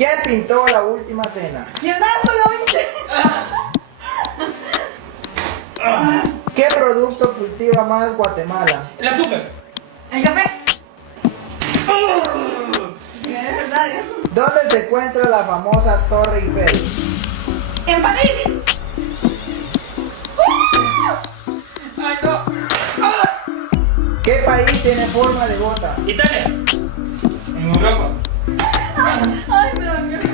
¿Quién pintó La Última Cena? Leonardo da Vinci. ¿Qué producto cultiva más Guatemala? El azúcar. El café. Sí, es verdad. ¿Dónde se encuentra la famosa Torre Eiffel? En París. Ay, no. ¿Qué país tiene forma de bota? Italia. En Europa. Ay, me da miedo.